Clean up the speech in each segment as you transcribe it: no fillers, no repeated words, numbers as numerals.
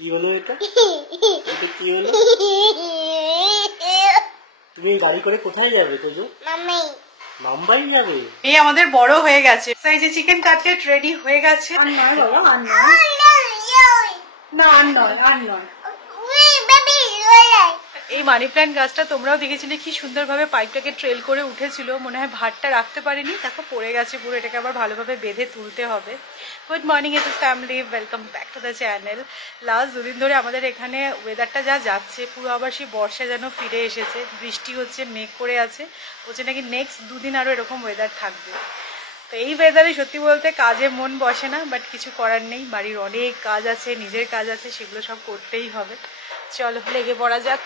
কি হলো এটা? এটা কি হলো? তুমি গাড়ি করে কোথায় যাবে তোজো? মুম্বাই যাবে। এই আমাদের বড় হয়ে গেছে। তো এই যে চিকেন কাটলেট রেডি হয়ে গেছে। আর নয় বাবা, আর নয়। না আর নয়, আর নয়। এই মানি প্ল্যান্ট গাছটা তোমরাও দেখেছিলে কি সুন্দরভাবে পাইপটাকে ট্রেল করে উঠেছিল। মনে হয় ভাতটা রাখতে পারিনি, দেখো পড়ে গেছে পুরো। এটাকে আবার ভালোভাবে বেঁধে তুলতে হবে। Good morning is family, welcome back to the channel. Last দুদিন ধরে আমাদের এখানে ওয়েদারটা যা যাচ্ছে, পুরো আবার সেই বর্ষা যেন ফিরে এসেছে। বৃষ্টি হচ্ছে, মেঘ করে আছে, বলছে নাকি নেক্সট দুদিন আরও এরকম ওয়েদার থাকবে। তো এই ওয়েদারে সত্যি বলতে কাজে মন বসে না, বাট কিছু করার নেই। বাড়ির অনেক কাজ আছে, নিজের কাজ আছে, সেগুলো সব করতেই হবে। চলো লেগে পড়া যাক।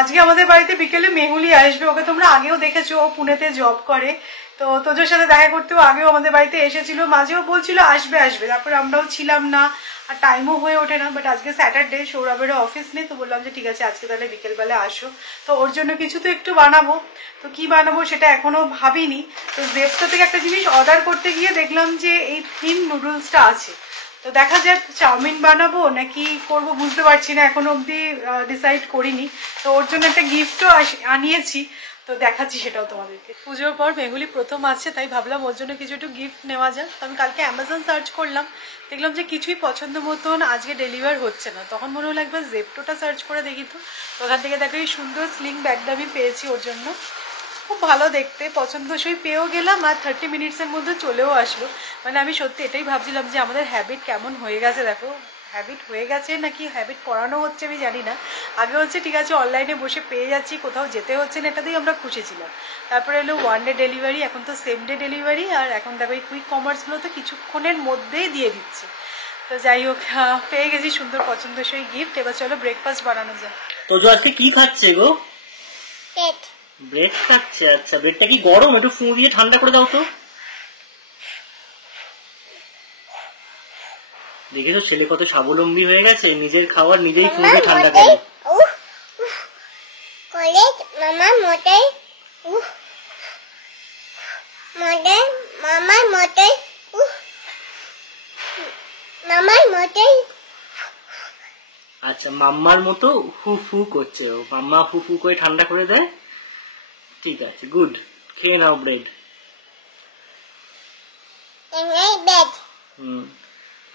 আজকে আমাদের বাড়িতে বিকেলে মেহুলি আসবে। ওকে তোমরা আগেও দেখেছো, ও পুনেতে জব করে। তো তোজোর সাথে দেখা করতেও আগেও আমাদের বাড়িতে এসেছিল, মাঝেও বলছিল আসবে আসবে, তারপরে আমরাও ছিলাম না আর টাইমও হয়ে ওঠে না। বাট আজকে স্যাটারডে, সৌরভেরও অফিস নেই, তো বললাম যে ঠিক আছে আজকে তাহলে বিকেলবেলা আসো। তো ওর জন্য কিছু তো একটু বানাবো। তো কি বানাবো সেটা এখনো ভাবিনি। তো জেপটো থেকে একটা জিনিস অর্ডার করতে গিয়ে দেখলাম যে এই থিন নুডলসটা আছে। তো দেখা যাক চাউমিন বানাবো নাকি করব, বুঝতে পারছি না, এখনো অবধি ডিসাইড করিনি। তো ওর জন্য একটা গিফটও আনিয়েছি, তো দেখাচ্ছি সেটাও তোমাদেরকে। পুজোর পর মেহুলি প্রথম আছে, তাই ভাবলাম ওর জন্য কিছু একটু গিফট নেওয়া যাক। তো আমি কালকে অ্যামাজন সার্চ করলাম, দেখলাম যে কিছুই পছন্দ মতন আজকে ডেলিভার হচ্ছে না। তখন মনে হলো একবার জেপটোটা সার্চ করে দেখি। তো ওখান থেকে দেখো এই সুন্দর স্লিং ব্যাগটা আমি পেয়েছি ওর জন্য। খুব ভালো দেখতে, পছন্দসই পেয়েও গেলাম, আর 30 মিনিটসের মধ্যে চলেও আসলো। মানে আমি সত্যি এটাই ভাবছিলাম যে আমাদের হ্যাবিট কেমন হয়ে গেছে। দেখো হ্যাবিট হয়ে গেছে নাকি হ্যাবিট করানো হচ্ছে আমি জানি না। আগে হচ্ছে ঠিক আছে অনলাইনে বসে পেয়ে যাচ্ছি, কোথাও যেতে হচ্ছে না, এটাতেই আমরা খুশি ছিলাম। তারপরে এলো 1 ডে ডেলিভারি, এখন তো সেম ডে ডেলিভারি। আর এখন দেখো এই কুইক কমার্সগুলো তো কিছুক্ষণের মধ্যেই দিয়ে দিচ্ছে। তো যাই হোক, পেয়ে গেছি সুন্দর পছন্দসই গিফট। এবার চলো ব্রেকফাস্ট বানানো যায়। তোজো আজকে কি খাচ্ছে গো? ব্রেড খাচ্ছে। আচ্ছা, ব্রেডটা কি গরম? একটু ফু দিয়ে ঠান্ডা করে দাও তো। দেখেছো ছেলে কত স্বাবলম্বী হয়ে গেছে, নিজের খাবার নিজেই ফু দিয়ে ঠান্ডা করে। আচ্ছা, মাম্মার মতো হু ফু করছে ও। মাম্মা হু ফু করে ঠান্ডা করে দেয়। ঠিক আছে, গুড। খেয়ে নাও ব্রেড।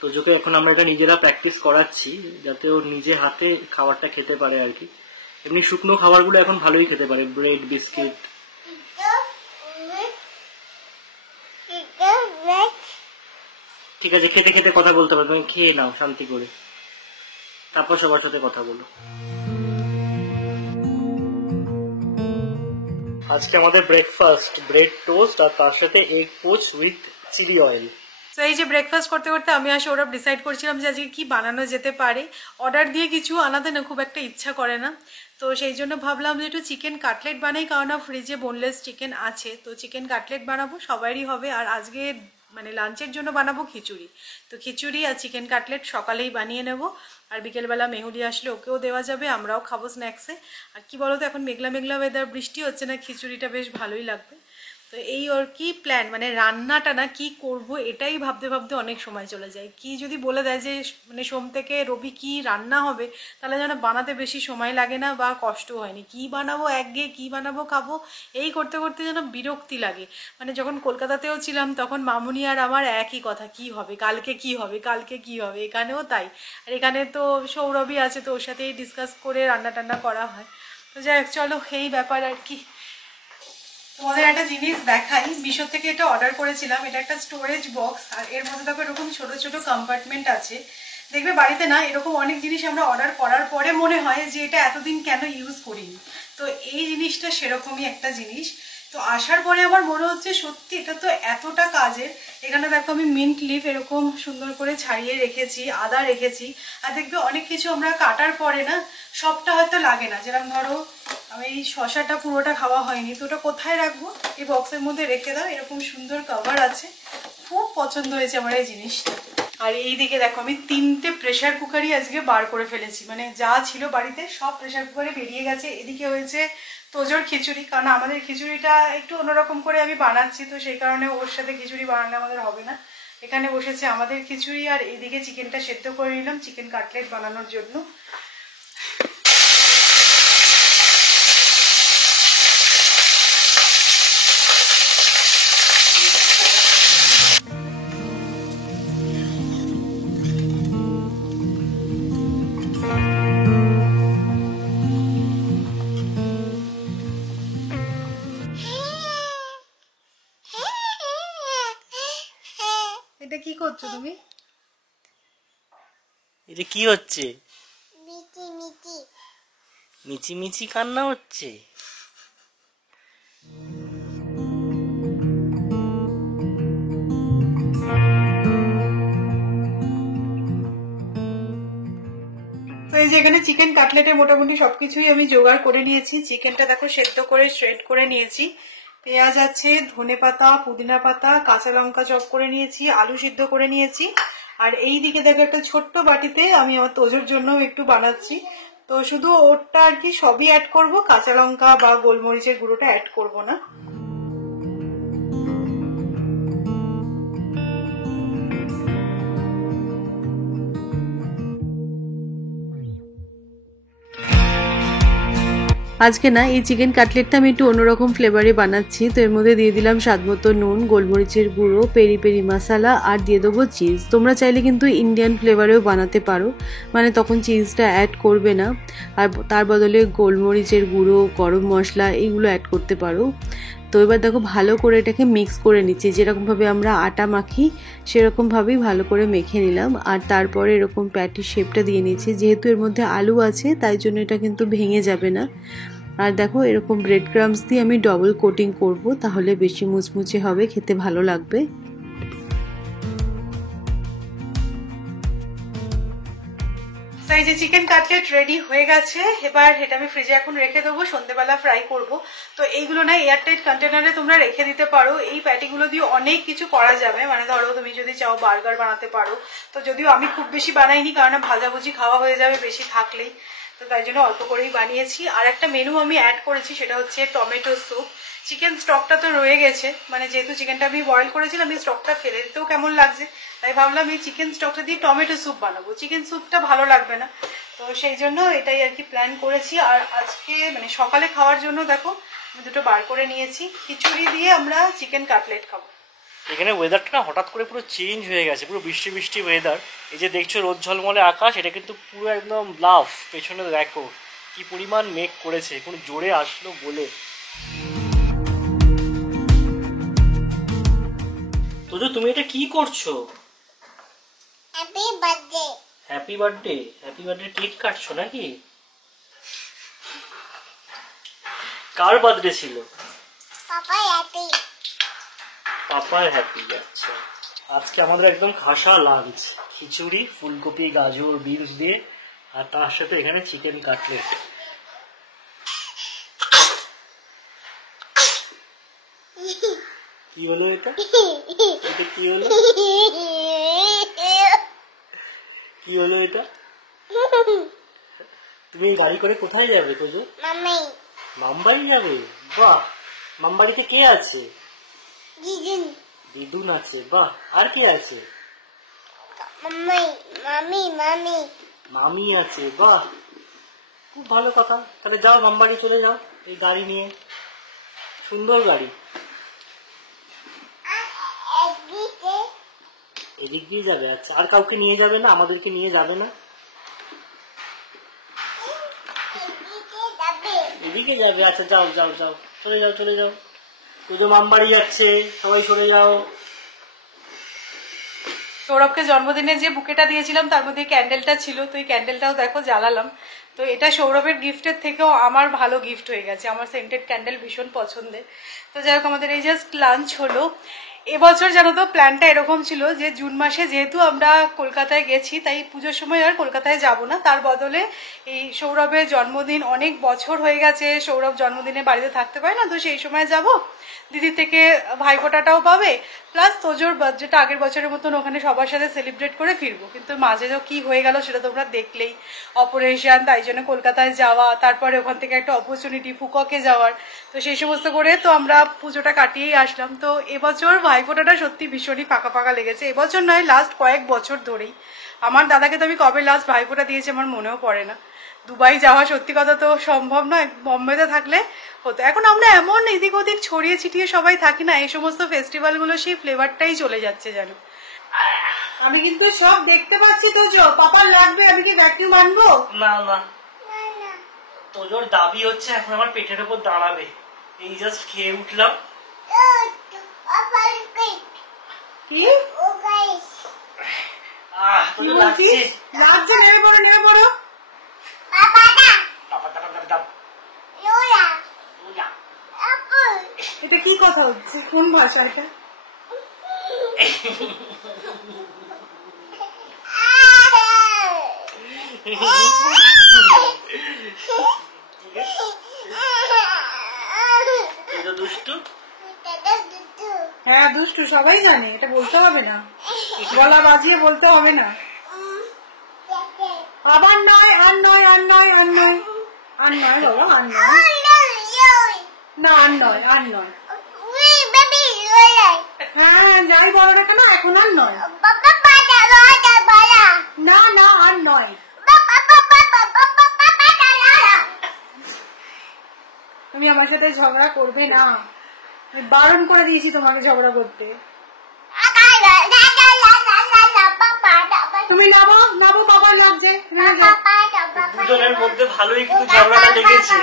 তোজোকে এখন আমরা এটা নিজেরা প্র্যাকটিস করাচ্ছি, যাতে ও নিজে হাতে খাবারটা খেতে পারে আর কি। এমনি শুকনো খাবারগুলো এখন ভালোই খেতে পারে, ব্রেড, বিস্কিট। ঠিক আছে, খেতে খেতে কথা বলতে পারো। তুমি খেয়ে নাও শান্তি করে, তারপর সবার সাথে কথা বলো। আজকে আমাদের ব্রেকফাস্ট ব্রেড টোস্ট আর তার সাথে egg poach with chili oil. তো এই যে ব্রেকফাস্ট করতে করতে আমি আর সৌরভ ডিসাইড করছিলাম যে আজকে কি বানানো যেতে পারে। অর্ডার দিয়ে কিছু আনাতে না খুব একটা ইচ্ছা করে না। তো সেই জন্য ভাবলাম যে একটু চিকেন কাটলেট বানাই, কারণ ফ্রিজে বোনলেস চিকেন আছে। তো চিকেন কাটলেট বানাবো, সবারই হবে। আর আজকে মানে লাঞ্চের জন্য বানাবো খিচুড়ি। তো খিচুড়ি আর চিকেন কাটলেট সকালেই বানিয়ে নেব। আর বিকেলবেলা মেহুলি আসলে ওকেও দেওয়া যাবে, আমরাও খাবো স্ন্যাক্সে। আর কি বলতো, এখন মেঘলা মেঘলা ওয়েদার, বৃষ্টি হচ্ছে না, খিচুড়িটা বেশ ভালোই লাগবে। তো এই ওর কি প্ল্যান, মানে রান্নাটা না কি করব এটাই ভাবতে ভাবতে অনেক সময় চলে যায়। কি যদি বলে দেয় যে মানে সোম থেকে রবি কি রান্না হবে, তাহলে যেন বানাতে বেশি সময় লাগে না বা কষ্ট হয়নি। কি বানাবো একঘেয়ে, কি বানাবো খাবো, এই করতে করতে যেন বিরক্তি লাগে। মানে যখন কলকাতাতেও ছিলাম তখন মামুনি আর আমার একই কথা, কি হবে কালকে, কি হবে কালকে, কি হবে। এখানেও তাই। আর এখানে তো সৌরভী আছে, তো ওর সাথেই ডিসকাস করে রান্না টান্না করা হয়। তো যাই হোক, চলো এই ব্যাপার আর কি। তোমাদের একটা জিনিস দেখাই, মিশো থেকে এটা অর্ডার করেছিলাম। এটা একটা স্টোরেজ বক্স, আর এর মধ্যে দেখো এরকম ছোট ছোট কম্পার্টমেন্ট আছে। দেখবে বাড়িতে না এরকম অনেক জিনিস আমরা অর্ডার করার পরে মনে হয় যে এটা এতদিন কেন ইউজ করিনি। তো এই জিনিসটা সেরকমই একটা জিনিস। তো আসার পরে আমার মনে হচ্ছে সত্যি এটা তো এতটা কাজের। এখানে দেখো আমি মিন্ট লিফ এরকম সুন্দর করে ছাড়িয়ে রেখেছি, আদা রেখেছি। আর দেখবে অনেক কিছু আমরা কাটার পরে না সবটা হয়তো লাগে না। যেরকম ধরো আমি এই শশাটা পুরোটা খাওয়া হয়নি, তো ওটা কোথায় রাখবো, এই বক্সের মধ্যে রেখে দাও। এরকম সুন্দর কভার আছে, খুব পছন্দ হয়েছে আমার এই জিনিসটা। আর এই দিকে দেখো আমি 3টে প্রেশার কুকারই আজকে বার করে ফেলেছি। মানে যা ছিল বাড়িতে সব প্রেশার কুকারে বেরিয়ে গেছে। এদিকে হয়েছে তোজোর খিচুড়ি, কারণ আমাদের খিচুড়িটা একটু অন্যরকম করে আমি বানাচ্ছি, তো সেই কারণে ওর সাথে খিচুড়ি বানালে আমাদের হবে না। এখানে বসেছে আমাদের খিচুড়ি, আর এইদিকে চিকেনটা সেদ্ধ করে নিলাম চিকেন কাটলেট বানানোর জন্য। এটা কি করছো তুমি? এটা কি হচ্ছে? মিচি মিচি কান্না হচ্ছে। তো এই যে এখানে চিকেন কাটলেটের মোটামুটি সবকিছুই আমি জোগাড় করে নিয়েছি। চিকেনটা দেখো সেদ্ধ করে শ্রেড করে নিয়েছি, পেঁয়াজ আছে, ধনেপাতা, পুদিনা পাতা, কাঁচা লঙ্কা চপ করে নিয়েছি, আলু সিদ্ধ করে নিয়েছি। আর এই দিকে দেখো একটা ছোট্ট বাটিতে আমি আমার তোজোর জন্য একটু বানাচ্ছি। তো শুধু ওরটা আর কি সবই অ্যাড করব, কাঁচা লঙ্কা বা গোলমরিচের গুঁড়োটা অ্যাড করব না। আজকে না এই চিকেন কাটলেটটা আমি একটু অন্যরকম ফ্লেভারে বানাচ্ছি। তো এর মধ্যে দিয়ে দিলাম স্বাদ মতো নুন, গোলমরিচের গুঁড়ো, পেরি পেরি মশলা, আর দিয়ে দেবো চিজ। তোমরা চাইলে কিন্তু ইন্ডিয়ান ফ্লেভারেও বানাতে পারো, মানে তখন চিজটা অ্যাড করবে না, আর তার বদলে গোলমরিচের গুঁড়ো, গরম মশলা এইগুলো অ্যাড করতে পারো। তো এবার দেখো ভালো করে এটাকে মিক্স করে নিচ্ছি, যেরকমভাবে আমরা আটা মাখি সেরকমভাবেই ভালো করে মেখে নিলাম। আর তারপরে এরকম প্যাটির শেপটা দিয়ে নিচ্ছি। যেহেতু এর মধ্যে আলু আছে তাই জন্য এটা কিন্তু ভেঙে যাবে না। আর দেখো এরকম ব্রেড ক্রাম্বস দিয়ে আমি ডবল কোটিং করব, তাহলে বেশি মুচমুচে হবে, খেতে ভালো লাগবে। এই যে চিকেন কাটলেট রেডি হয়ে গেছে। এবার এটা আমি ফ্রিজে এখন রেখে দেবো, সন্ধ্যেবেলা ফ্রাই করব। তো এইগুলো না এয়ারটাইট কন্টেনারে তোমরা রেখে দিতে পারো। এই প্যাটিগুলো দিয়ে অনেক কিছু করা যাবে, মানে ধরো তুমি যদি চাও বার্গার বানাতে পারো। তো যদিও আমি খুব বেশি বানাইনি, কারণ ভাজাভুজি খাওয়া হয়ে যাবে বেশি থাকলেই, তো তাই জন্য অল্প করেই বানিয়েছি। আর একটা মেনু আমি অ্যাড করেছি, সেটা হচ্ছে টমেটো স্যুপ। চিকেন স্টকটা তো রয়ে গেছে, মানে যেহেতু চিকেনটা আমি বয়েল করেছিলাম, এই স্টকটা ফেলে দিতেও কেমন লাগছে, তাই ভাবলাম এই চিকেন স্টকটা দিয়ে টমেটো স্যুপ বানাবো। চিকেন স্যুপটা ভালো লাগবে না, তো সেই জন্য এটাই আর কি প্ল্যান করেছি। আর আজকে মানে সকালে খাওয়ার জন্য দেখো আমি দুটো বার করে নিয়েছি, খিচুড়ি দিয়ে আমরা চিকেন কাটলেট খাবো। এখানে ওয়েদারটা না হঠাৎ করে পুরো চেঞ্জ হয়ে গেছে, পুরো বৃষ্টি বৃষ্টি ওয়েদার। এই যে দেখছো রোদ ঝলমলে আকাশ, এটা কিন্তু পুরো একদম লাফ। পেছনে দেখো কি পরিমাণ মেঘ করেছে, কোনো জোরে আসলো বলে। তো তুমি এটা কি করছো? Happy birthday. Happy birthday? Happy birthday cake কাটছো নাকি? কার বার্থডে ছিল? Papa happy. পাপার হ্যাপি। আচ্ছা, আজকে আমাদের একদম খাসা লাঞ্চ, খিচুড়ি, ফুলকপি, গাজর, বিনস দিয়ে, আর তার সাথে এখানে চিকেন কাটলেট। কি হলো এটা? এটা কি হলো? কি হলো এটা? তুমি গাড়ি করে কোথায় যাবে তোজো? মাম্মি। মামবাড়ি যাবে? বাহ, মামবাড়িতে কে আছে? দিদুন। দিদুন আছে, বাহ। আর কে আছে? মাম্মি। মামি মামি। মামি আছে, বাহ, খুব ভালো কথা। তাহলে যাও মামবাড়ি চলে যাও এই গাড়ি নিয়ে, সুন্দর গাড়ি। এদিক দিয়ে যাবে? আচ্ছা, আর কাউকে নিয়ে যাবে না? আমাদেরকে নিয়ে যাবে না? এদিকে যাবে? আচ্ছা, যাও যাও যাও, চলে যাও চলে যাও। তুই মামবাড়ি যাচ্ছে, সবাই চলে যাও। সৌরভকে জন্মদিনে যে বুকেটা দিয়েছিলাম তার মধ্যে ক্যান্ডেলটা ছিল, তো এই ক্যান্ডেলটাও দেখো জ্বালালাম। তো এটা সৌরভের গিফটের থেকেও আমার ভালো গিফট হয়ে গেছে, আমার সেন্টেড ক্যান্ডেল ভীষণ পছন্দের। তো যাই হোক, আমাদের এই জাস্ট লাঞ্চ হলো। এবছর জানো তো প্ল্যানটা এরকম ছিল যে জুন মাসে যেহেতু আমরা কলকাতায় গেছি, তাই পুজোর সময় আর কলকাতায় যাব না, তার বদলে এই সৌরভের জন্মদিন অনেক বছর হয়ে গেছে, সৌরভ জন্মদিনে বাড়িতে থাকতে পারে না, তো সেই সময় যাব, দিদির থেকে ভাইফোঁটাটাও পাবে, প্লাস তোজোর বার্থডেটা আগের বছরের মতন ওখানে সবার সাথে সেলিব্রেট করে ফিরবো। কিন্তু মাঝে তো কি হয়ে গেল সেটা তোমরা দেখলেই, অপারেশন, তাই জন্য কলকাতায় যাওয়া, তারপরে ওখান থেকে একটা অপরচুনিটি ফুককে যাওয়ার, তো সেই সমস্ত করে তো আমরা পুজোটা কাটিয়েই আসলাম। তো এবছর ভাই ভাইফোঁটাটা সত্যি ভীষণই ফাঁকা ফাঁকা লেগেছে। এবছর নয়, লাস্ট কয়েক বছর ধরেই। আমার দাদাকে তো আমি কবে লাস্ট ভাইফোঁটা দিয়েছি আমার মনেও পড়ে না। দুবাই যাওয়া সত্যি কথা তো সম্ভব নয়, বম্বেতে থাকলে হতো। এখন আমরা এমন এদিক ওদিক ছড়িয়ে ছিটিয়ে সবাই থাকি না, এই সমস্ত ফেস্টিভ্যালগুলো সেই ফ্লেভারটাই চলে যাচ্ছে যেন। আমি কিন্তু সব দেখতে পাচ্ছি তো, পাপার লাগবে, আমি কি ভ্যাকিউম আনবো? না না, তোজোর দাবি হচ্ছে এখন আমার পেটের উপর দাঁড়াবে। এই জাস্ট খেয়ে উঠলাম। কি তোজো লাগছে। লাগছে, নেমে পড়ো নেমে পড়ো। এটা কি কথা হচ্ছে, কোন ভাষা এটা? দুষ্টু, হ্যাঁ দুষ্টু, সবাই জানে, এটা বলতে হবে না, গলা বাজিয়ে বলতে হবে না। আবার নয়, আর নয়, আর নয়, আর নয়, আর নয় বাবা, আর নয়, না আর নয়, আর নয়। হ্যাঁ যাই বলো না কেন, এখন আর নয়, না না আর নয়। তুমি আমার সাথে ঝগড়া করবে না, আমি বারণ করে দিয়েছি তোমাকে ঝগড়া করতে। তুমি নামো নামো, বাবার লাগছে। দুজনের মধ্যে ভালোই কিন্তু ঝগড়াটা লেগেছে।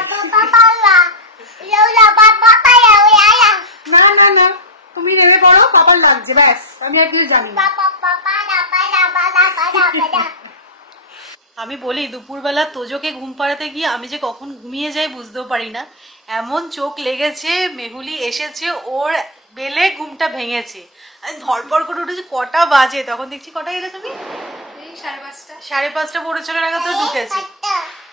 না না না, তুমি নেমে পড়ো, পাপার লাগছে, ব্যাস, আমি আর কিছু জানি না। আমি বলি দুপুরবেলা তোজোকে ঘুম পাড়াতে গিয়ে আমি যে কখন ঘুমিয়ে যাই বুঝতেও পারি না, এমন চোখ লেগেছে। মেহুলি এসেছে, ওর বেলে ঘুমটা ভেঙেছে, আমি ধরপড় করে উঠেছি। কটা বাজে তখন দেখছি, কটা এলে তুমি? 5:30 পড়ে চলে নাগাদ তো ঢুকেছে।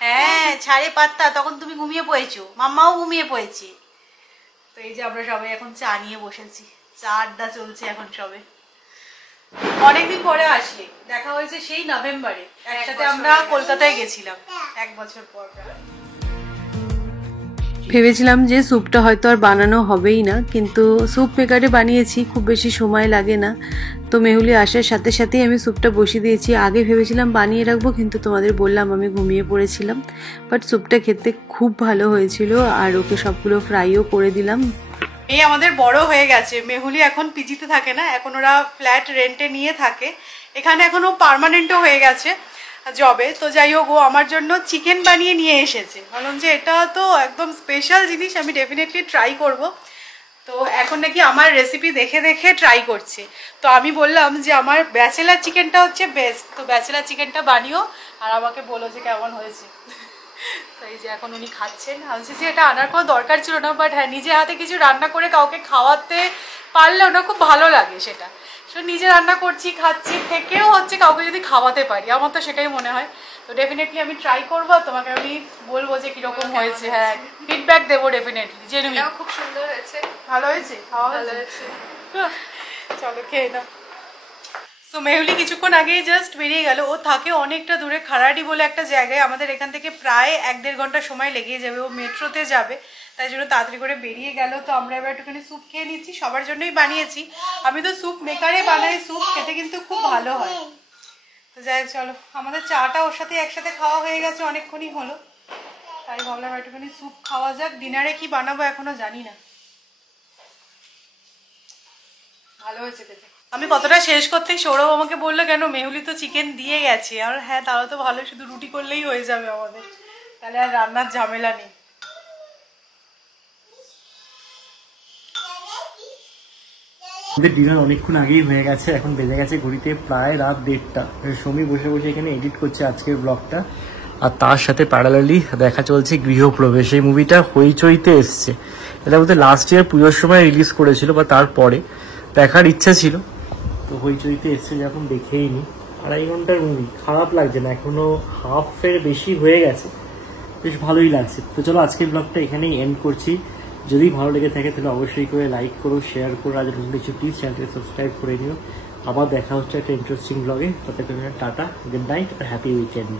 হ্যাঁ 5:30, তখন তুমি ঘুমিয়ে পড়েছো, মাম্মাও ঘুমিয়ে পড়েছে। তো এই যে আমরা সবাই এখন চা নিয়ে বসেছি, চা আড্ডা চলছে এখন সবে। অনেকদিন পরে আসলে দেখা হয়েছে, সেই নভেম্বরে একসাথে আমরা কলকাতায় গেছিলাম, 1 বছর পর। ভেবেছিলাম যে স্যুপটা হয়তো আর বানানো হবেই না, কিন্তু স্যুপ মেকারে বানিয়েছি, খুব বেশি সময় লাগে না। তো মেহুলি আসার সাথে সাথেই আমি স্যুপটা বসিয়ে দিয়েছি। আগে ভেবেছিলাম বানিয়ে রাখবো, কিন্তু তোমাদের বললাম আমি ঘুমিয়ে পড়েছিলাম। বাট স্যুপটা খেতে খুব ভালো হয়েছিল, আর ওকে সবগুলো ফ্রাইও করে দিলাম। এই আমাদের বড় হয়ে গেছে, মেহুলি এখন পিজিতে থাকে না, এখন ওরা ফ্ল্যাট রেন্টে নিয়ে থাকে। এখানে এখন ও পার্মানেন্টও হয়ে গেছে জবে। তো যাই হোক, ও আমার জন্য চিকেন বানিয়ে নিয়ে এসেছে। বললাম যে এটা তো একদম স্পেশাল জিনিস, আমি ডেফিনেটলি ট্রাই করব। তো এখন নাকি আমার রেসিপি দেখে দেখে ট্রাই করছে। তো আমি বললাম যে আমার ব্যাচেলার চিকেনটা হচ্ছে বেস্ট, তো ব্যাচেলার চিকেনটা বানিও আর আমাকে বলো যে কেমন হয়েছে। তো এই যে এখন উনি খাচ্ছেন। ভাবছি যে এটা আনার কোনো দরকার ছিল না, বাট হ্যাঁ নিজে হাতে কিছু রান্না করে কাউকে খাওয়াতে পারলে ওটা খুব ভালো লাগে। সেটা নিজে রান্না করছি, খাচ্ছি, থেকেও হচ্ছে কাউকে যদি খাওয়াতে পারি, আমার তো সেটাই মনে হয়। তো ডেফিনেটলি আমি ট্রাই করবো, তোমাকে আমি বলবো যে কিরকম হয়েছে। হ্যাঁ ফিডব্যাক দেবো ডেফিনেটলি, জেনুইন। খুব সুন্দর হয়েছে, ভালো হয়েছে, খাওয়া ভালো হয়েছে। চলো খেয়ে নাও। তো মেহুলি কিছুক্ষণ আগেই জাস্ট বেরিয়ে গেল। ও থাকে অনেকটা দূরে, খারাডি বলে একটা জায়গায়, আমাদের এখান থেকে প্রায় 1-1.5 ঘন্টা সময় লেগে যাবে। ও মেট্রোতে যাবে, তাই জন্য তাড়াতাড়ি করে বেরিয়ে গেল। তো আমরা এবার একটুখানি স্যুপ খেয়ে নিচ্ছি, সবার জন্যই বানিয়েছি। আমি তো স্যুপ মেকারে বানাই, স্যুপ খেতে কিন্তু খুব ভালো হয়। তো যাই হোক, চলো, আমাদের চাটা ওর সাথে একসাথে খাওয়া হয়ে গেছে, অনেকক্ষণই হলো, তাই ভাবলাম একটুখানি স্যুপ খাওয়া যাক। ডিনারে কি বানাবো এখনো জানি না। ভালো হয়েছে খেতে। আমি কতটা শেষ করতেই সৌরভ আমাকে বললো, কেন মেহুলি তো চিকেন দিয়ে গেছে। আর হ্যাঁ তাহলে তো ভালো, শুধু রুটি করলেই হয়ে যাবে আমাদের, তাহলে আর রান্নার ঝামেলা নেই। আমাদের ডিনার অনেকক্ষণ আগেই হয়ে গেছে, এখন বেজে গেছে ঘড়িতে প্রায় রাত 1:30। সমী বসে বসে এখানে এডিট করছে আজকের ব্লগটা, আর তার সাথে প্যারালালি দেখা চলছে গৃহপ্রবেশ। এই মুভিটা হইচইতে এসছে, এটা বলতে লাস্ট ইয়ার পুজোর সময় রিলিজ করেছিল বা তারপরে, দেখার ইচ্ছা ছিল, তো হইচইতে এসছে যখন দেখেই নি। 2.5 ঘন্টার মুভি, খারাপ লাগছে না, এখনো হাফের বেশি হয়ে গেছে, বেশ ভালোই লাগছে। তো চলো আজকের ব্লগটা এখানেই এন্ড করছি। যদি ভালো লেগে থাকে তাহলে অবশ্যই করে লাইক করো, শেয়ার করো, আর যদি কিছু প্লিজ চ্যানেলকে সাবস্ক্রাইব করে নিও। আবার দেখা হচ্ছে একটা ইন্টারেস্টিং ব্লগে, ততক্ষণ টাটা, গুড নাইট আর হ্যাপি উইকেন্ড।